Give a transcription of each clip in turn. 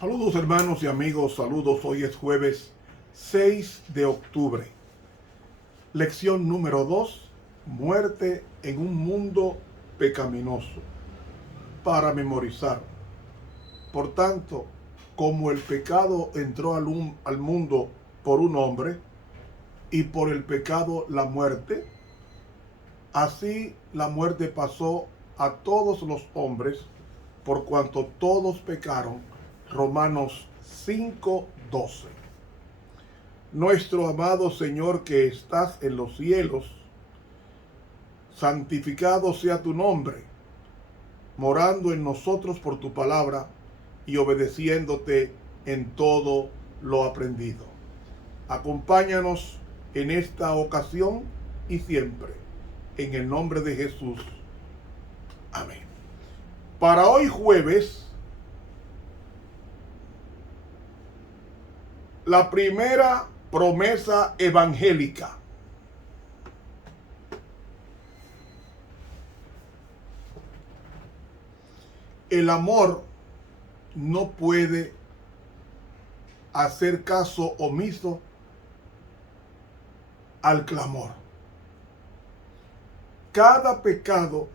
Saludos hermanos y amigos, saludos. Hoy es jueves 6 de octubre. Lección número 2, muerte en un mundo pecaminoso. Para memorizar. Por tanto, como el pecado entró al mundo por un hombre, y por el pecado la muerte, así la muerte pasó a todos los hombres, por cuanto todos pecaron. Romanos 5:12. Nuestro amado Señor que estás en los cielos, santificado sea tu nombre, morando en nosotros por tu palabra y obedeciéndote en todo lo aprendido. Acompáñanos en esta ocasión y siempre, en el nombre de Jesús. Amén. Para hoy jueves, la primera promesa evangélica. El amor no puede hacer caso omiso al clamor. Cada pecado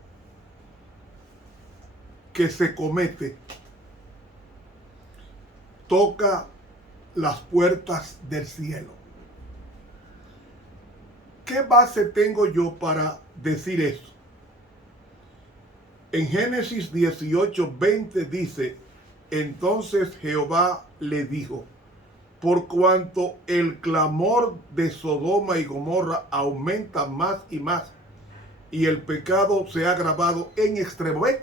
que se comete toca las puertas del cielo. ¿Qué base tengo yo para decir eso? En Génesis 18:20 dice: entonces Jehová le dijo, por cuanto el clamor de Sodoma y Gomorra aumenta más y más, y el pecado se ha agravado en extremo. ¿Ves?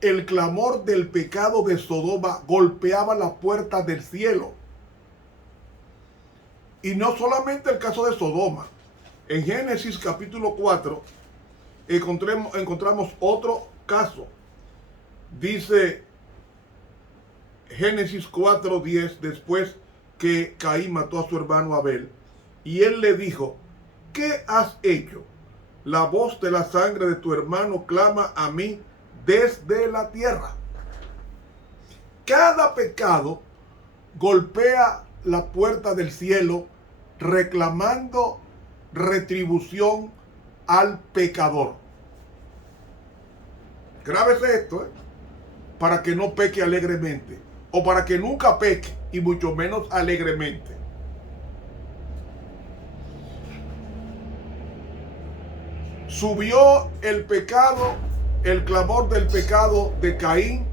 El clamor del pecado de Sodoma golpeaba la puerta del cielo. Y no solamente el caso de Sodoma. En Génesis capítulo 4 encontramos otro caso. Dice Génesis 4:10, después que Caín mató a su hermano Abel, y él le dijo: ¿qué has hecho? La voz de la sangre de tu hermano clama a mí desde la tierra. Cada pecado golpea la puerta del cielo reclamando retribución al pecador. Grábese esto, para que no peque alegremente, o para que nunca peque, y mucho menos alegremente. Subió el pecado, el clamor del pecado de Caín,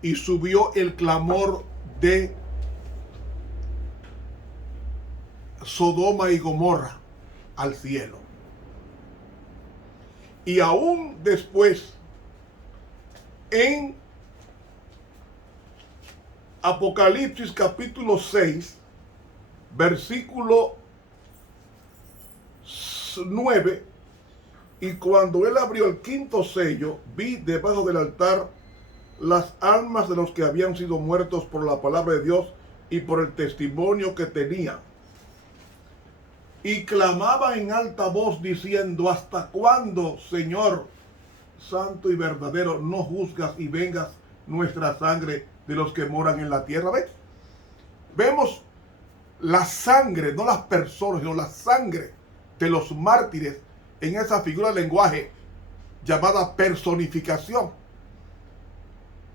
y subió el clamor de Sodoma y Gomorra al cielo. Y aún después, en Apocalipsis capítulo 6, versículo 9, y cuando él abrió el quinto sello, vi debajo del altar las almas de los que habían sido muertos por la palabra de Dios y por el testimonio que tenían. Y clamaba en alta voz diciendo: ¿hasta cuándo, Señor santo y verdadero, no juzgas y vengas nuestra sangre de los que moran en la tierra? ¿Ves? Vemos la sangre, no las personas, sino la sangre de los mártires en esa figura de lenguaje llamada personificación.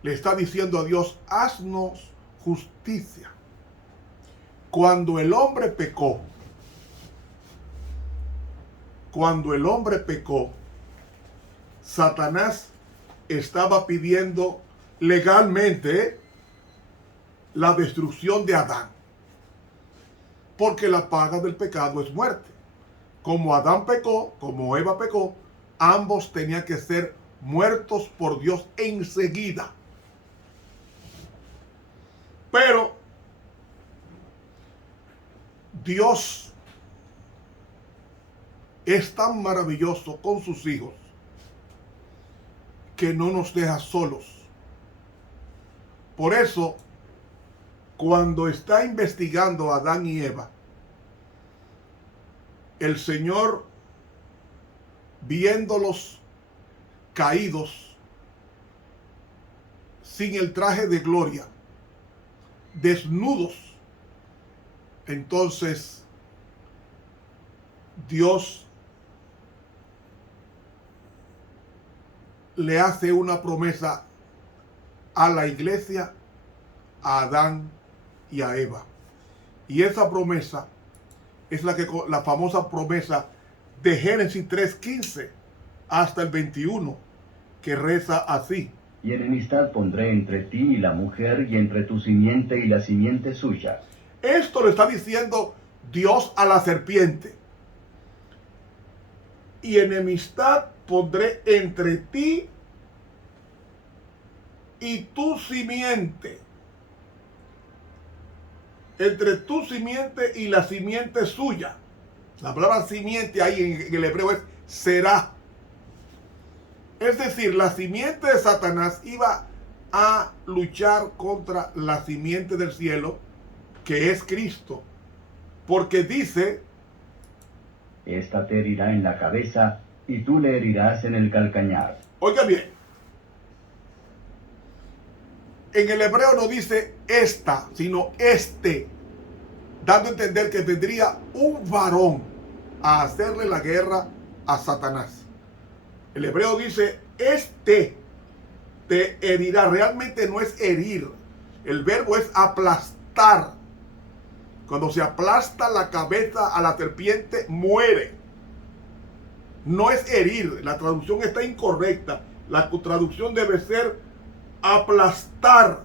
Le está diciendo a Dios: haznos justicia. Cuando el hombre pecó, Satanás estaba pidiendo legalmente la destrucción de Adán, porque la paga del pecado es muerte. Como Adán pecó, como Eva pecó, ambos tenían que ser muertos por Dios enseguida. Pero Dios es tan maravilloso con sus hijos que no nos deja solos. Por eso, cuando está investigando a Adán y Eva, el Señor viéndolos caídos, sin el traje de gloria, desnudos, entonces Dios le hace una promesa a la iglesia, a Adán y a Eva. Y esa promesa es la famosa promesa de Génesis 3:15 hasta el 21, que reza así: y enemistad pondré entre ti y la mujer, y entre tu simiente y la simiente suya. Esto le está diciendo Dios a la serpiente. Y enemistad pondré entre ti y tu simiente. Entre tu simiente y la simiente suya. La palabra simiente ahí en el hebreo es será. Es decir, la simiente de Satanás iba a luchar contra la simiente del cielo, que es Cristo. Porque dice: esta te herirá en la cabeza, y tú le herirás en el calcañar. Oiga bien, en el hebreo no dice esta, sino este, dando a entender que vendría un varón a hacerle la guerra a Satanás. El hebreo dice: este te herirá. Realmente no es herir, el verbo es aplastar. Cuando se aplasta la cabeza a la serpiente, muere. No es herir, la traducción está incorrecta. La traducción debe ser aplastar.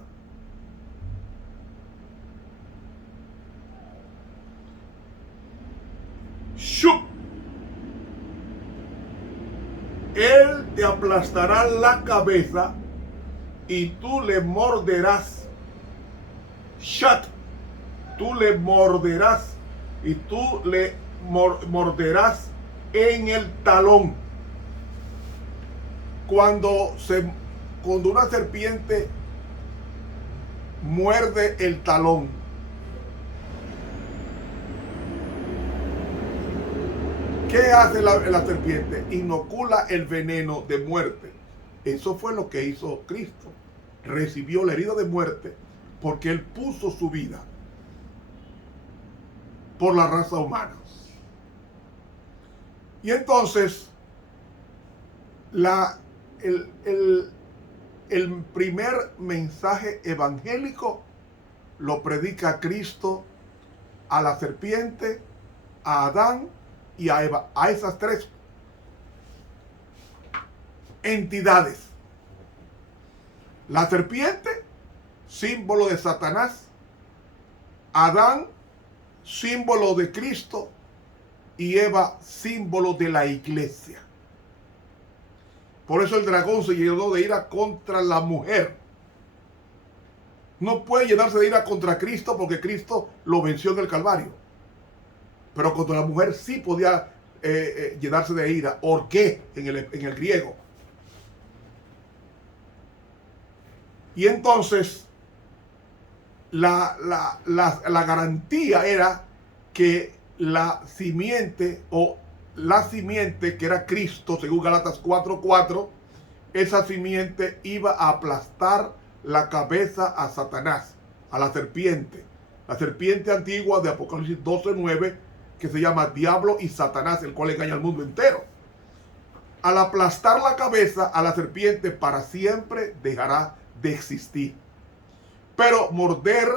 ¡Shup! Él te aplastará la cabeza y tú le morderás. Shat. Tú le morderás y tú le morderás en el talón. Cuando una serpiente muerde el talón, ¿qué hace la serpiente? Inocula el veneno de muerte. Eso fue lo que hizo Cristo. Recibió la herida de muerte porque Él puso su vida por la raza humana. Y entonces, el primer mensaje evangélico lo predica Cristo a la serpiente, a Adán y a Eva, a esas tres entidades. La serpiente, símbolo de Satanás; Adán, símbolo de Cristo; y Eva, símbolo de la iglesia. Por eso el dragón se llenó de ira contra la mujer. No puede llenarse de ira contra Cristo porque Cristo lo venció en el Calvario. Pero contra la mujer sí podía llenarse de ira. Orgé en el griego. Y entonces la garantía era que la simiente que era Cristo, según Gálatas 4:4, esa simiente iba a aplastar la cabeza a Satanás, a la serpiente antigua de Apocalipsis 12:9, que se llama Diablo y Satanás, el cual engaña al mundo entero. Al aplastar la cabeza a la serpiente, para siempre dejará de existir. Pero morder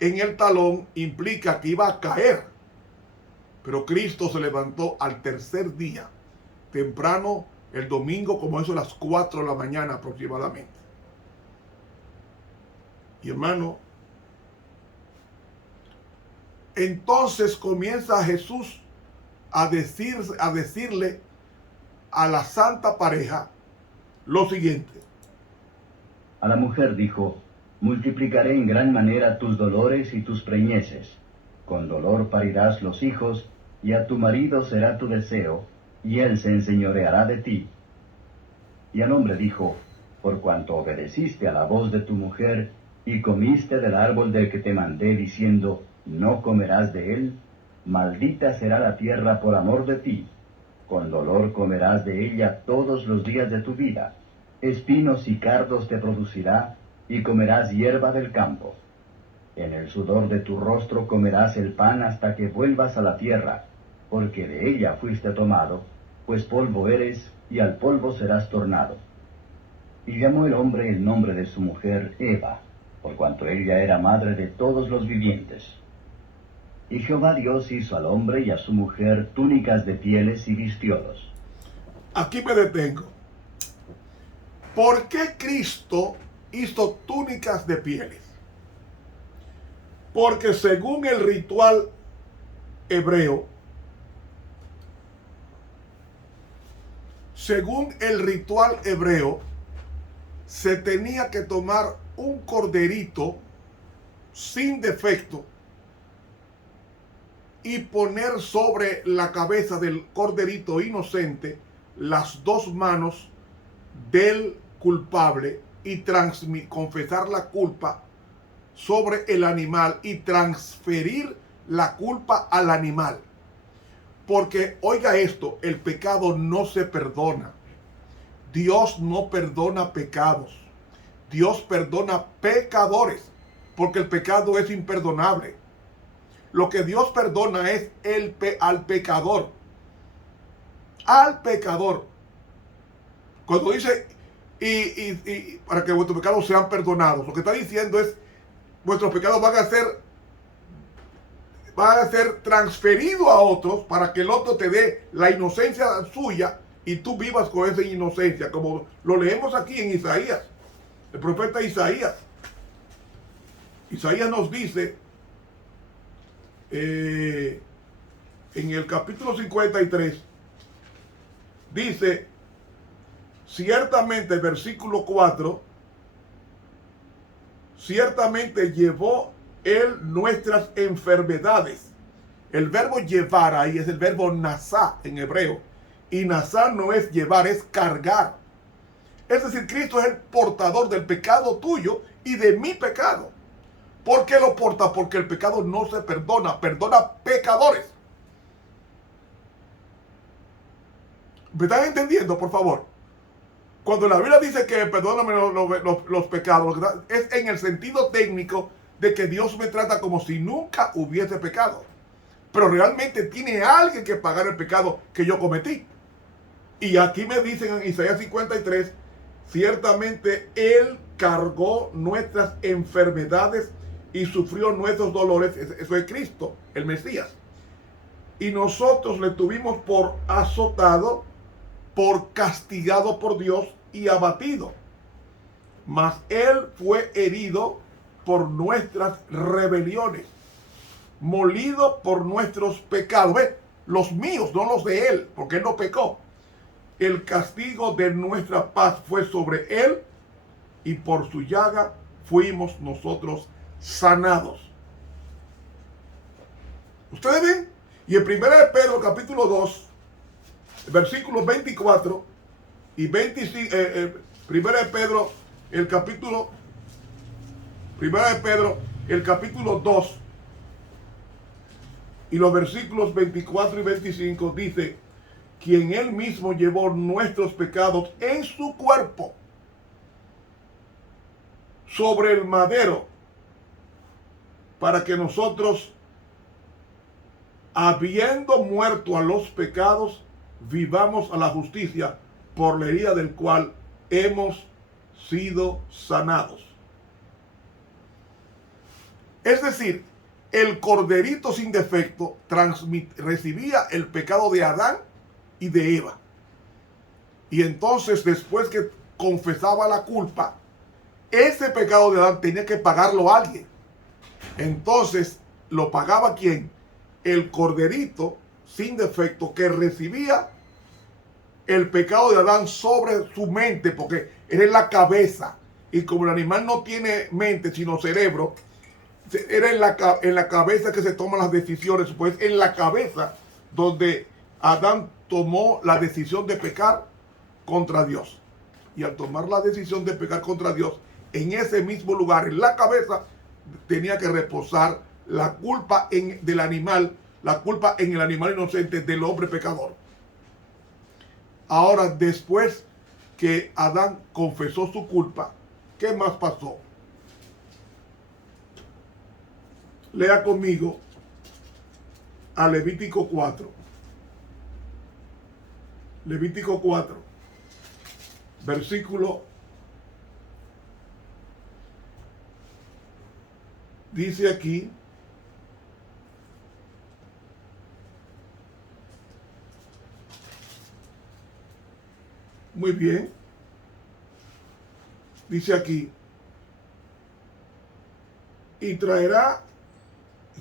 en el talón implica que iba a caer. Pero Cristo se levantó al tercer día, temprano el domingo, como eso a las 4 de la mañana aproximadamente. Y hermano, entonces comienza Jesús a decirle a la santa pareja lo siguiente: a la mujer dijo: multiplicaré en gran manera tus dolores y tus preñeces. Con dolor parirás los hijos, y a tu marido será tu deseo, y él se enseñoreará de ti. Y al hombre dijo: por cuanto obedeciste a la voz de tu mujer, y comiste del árbol del que te mandé, diciendo: no comerás de él, maldita será la tierra por amor de ti. Con dolor comerás de ella todos los días de tu vida. Espinos y cardos te producirá, y comerás hierba del campo. En el sudor de tu rostro comerás el pan hasta que vuelvas a la tierra, porque de ella fuiste tomado, pues polvo eres, y al polvo serás tornado. Y llamó el hombre el nombre de su mujer Eva, por cuanto ella era madre de todos los vivientes. Y Jehová Dios hizo al hombre y a su mujer túnicas de pieles y vistiólos. Aquí me detengo. ¿Por qué Cristo hizo túnicas de pieles? Porque según el ritual hebreo, se tenía que tomar un corderito sin defecto y poner sobre la cabeza del corderito inocente las dos manos del culpable y confesar la culpa sobre el animal y transferir la culpa al animal. Porque, oiga esto, el pecado no se perdona. Dios no perdona pecados. Dios perdona pecadores, porque el pecado es imperdonable. Lo que Dios perdona es al pecador. Al pecador. Cuando dice, y para que vuestros pecados sean perdonados, lo que está diciendo es, vuestros pecados van a ser transferidos a otros para que el otro te dé la inocencia suya y tú vivas con esa inocencia, como lo leemos aquí en Isaías, el profeta Isaías. Isaías nos dice en el capítulo 53, dice, ciertamente, versículo 4, ciertamente llevó él nuestras enfermedades. El verbo llevar ahí es el verbo nasá en hebreo. Y nasá no es llevar, es cargar. Es decir, Cristo es el portador del pecado tuyo y de mi pecado. ¿Por qué lo porta? Porque el pecado no se perdona, perdona pecadores. ¿Me están entendiendo, por favor? Cuando la Biblia dice que perdóname los pecados, es en el sentido técnico de que Dios me trata como si nunca hubiese pecado. Pero realmente tiene alguien que pagar el pecado que yo cometí. Y aquí me dicen en Isaías 53, ciertamente Él cargó nuestras enfermedades y sufrió nuestros dolores. Eso es Cristo, el Mesías. Y nosotros le tuvimos por azotado, por castigado por Dios y abatido. Mas Él fue herido por nuestras rebeliones, molido por nuestros pecados. ¿Ve? Los míos, no los de Él, porque Él no pecó. El castigo de nuestra paz fue sobre Él y por su llaga fuimos nosotros sanados. ¿Ustedes ven? Y en 1 Pedro capítulo 2, versículos 24 y 25, 1 Pedro el capítulo 2 y los versículos 24 y 25 dice, quien Él mismo llevó nuestros pecados en su cuerpo sobre el madero, para que nosotros, habiendo muerto a los pecados, vivamos a la justicia, por la herida del cual hemos sido sanados. Es decir, el corderito sin defecto recibía el pecado de Adán y de Eva. Y entonces, después que confesaba la culpa, ese pecado de Adán tenía que pagarlo a alguien. Entonces, ¿lo pagaba quién? El corderito sin defecto que recibía el pecado de Adán sobre su mente, porque era en la cabeza. Y como el animal no tiene mente, sino cerebro, era en la cabeza que se toman las decisiones. Pues en la cabeza donde Adán tomó la decisión de pecar contra Dios. Y al tomar la decisión de pecar contra Dios, en ese mismo lugar, en la cabeza, tenía que reposar la culpa del animal, la culpa en el animal inocente del hombre pecador. Ahora, después que Adán confesó su culpa, ¿qué más pasó? Lea conmigo a Levítico 4. Levítico 4, versículo, dice aquí, muy bien, dice aquí, y traerá,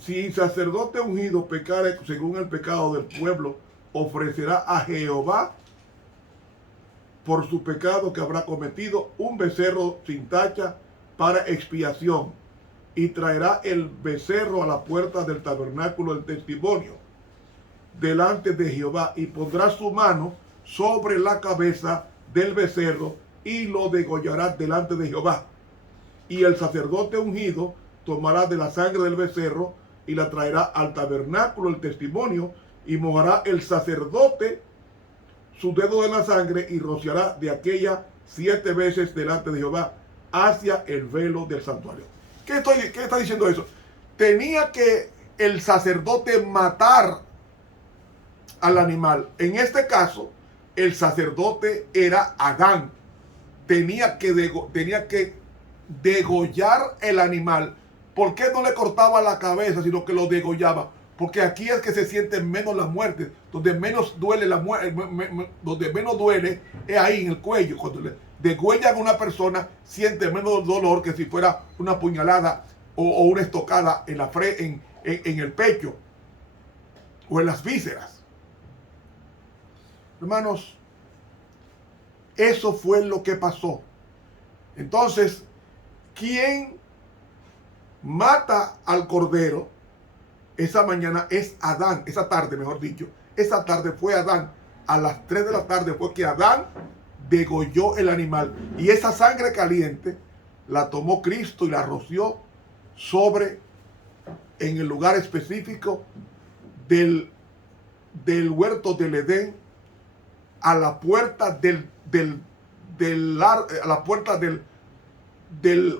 si sacerdote ungido pecare según el pecado del pueblo, ofrecerá a Jehová por su pecado que habrá cometido un becerro sin tacha para expiación, y traerá el becerro a la puerta del tabernáculo del testimonio delante de Jehová, y pondrá su mano sobre la cabeza del becerro y lo degollará delante de Jehová. Y el sacerdote ungido tomará de la sangre del becerro y la traerá al tabernáculo del testimonio, y mojará el sacerdote su dedo en la sangre y rociará de aquella 7 veces delante de Jehová hacia el velo del santuario. ¿Qué está diciendo eso? Tenía que el sacerdote matar al animal. En este caso, el sacerdote era Adán. Tenía que degollar el animal. ¿Por qué no le cortaba la cabeza, sino que lo degollaba? Porque aquí es que se siente menos la muerte. Donde menos duele la muerte, donde menos duele es ahí en el cuello. Cuando le degüellan a una persona, siente menos dolor que si fuera una puñalada o una estocada en el pecho o en las vísceras. Hermanos, eso fue lo que pasó. Entonces, ¿quién mata al cordero esa mañana? Es Adán, esa tarde mejor dicho. Esa tarde fue Adán. A las 3 de la tarde fue que Adán degolló el animal. Y esa sangre caliente la tomó Cristo y la roció en el lugar específico del huerto del Edén, a la puerta del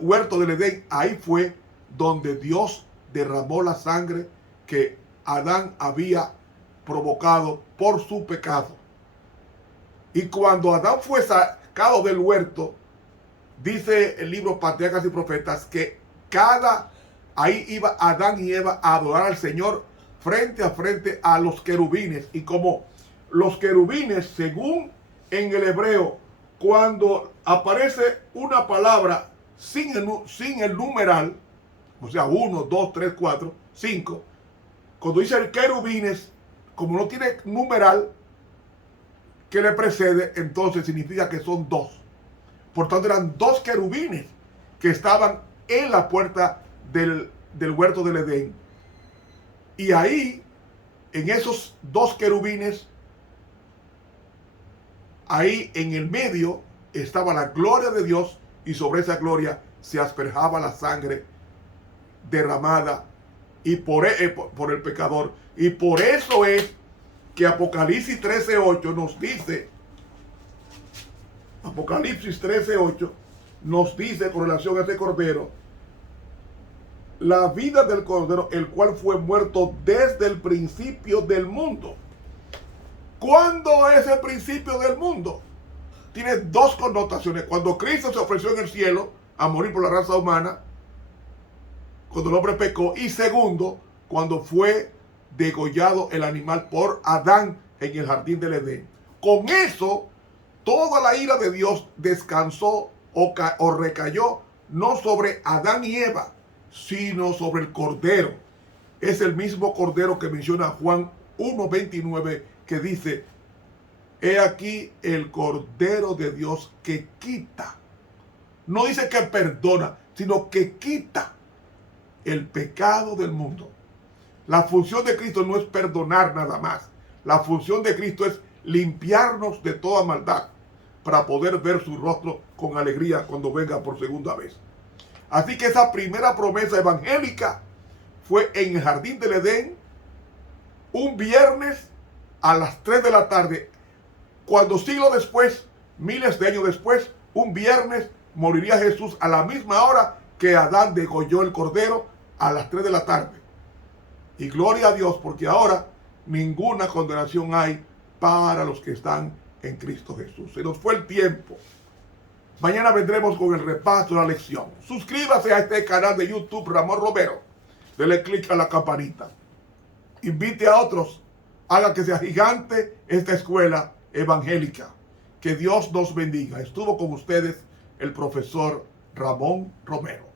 huerto del Edén. Ahí fue donde Dios derramó la sangre que Adán había provocado por su pecado. Y cuando Adán fue sacado del huerto, dice el libro Patriarcas y Profetas que ahí iba Adán y Eva a adorar al Señor frente a frente a los querubines. Y como los querubines, según en el hebreo, cuando aparece una palabra sin el numeral, o sea, 1, 2, 3, 4, 5, cuando dice el querubines, como no tiene numeral que le precede, entonces significa que son 2. Por tanto, eran 2 querubines que estaban en la puerta del huerto del Edén. Y ahí, en esos 2 querubines, ahí en el medio estaba la gloria de Dios, y sobre esa gloria se asperjaba la sangre derramada y por el pecador. Y por eso es que Apocalipsis 13:8 nos dice, Apocalipsis 13:8 nos dice con relación a este cordero, la vida del cordero, el cual fue muerto desde el principio del mundo. ¿Cuándo es el principio del mundo? Tiene 2 connotaciones. Cuando Cristo se ofreció en el cielo a morir por la raza humana, cuando el hombre pecó, y segundo, cuando fue degollado el animal por Adán en el jardín del Edén. Con eso, toda la ira de Dios descansó o recayó no sobre Adán y Eva, sino sobre el cordero. Es el mismo cordero que menciona Juan 1:29, que dice: he aquí el cordero de Dios que quita. No dice que perdona, sino que quita el pecado del mundo. La función de Cristo no es perdonar nada más. La función de Cristo es limpiarnos de toda maldad para poder ver su rostro con alegría cuando venga por segunda vez. Así que esa primera promesa evangélica fue en el jardín del Edén, un viernes a las 3 de la tarde. cuando siglos después, miles de años después, un viernes moriría Jesús a la misma hora que Adán degolló el cordero, a las 3 de la tarde. Y gloria a Dios, porque ahora ninguna condenación hay para los que están en Cristo Jesús. Se nos fue el tiempo. Mañana vendremos con el repaso de la lección. Suscríbase a este canal de YouTube Ramón Romero. Dele clic a la campanita. Invite a otros. Haga que sea gigante esta escuela evangélica. Que Dios nos bendiga. Estuvo con ustedes el profesor Ramón Romero.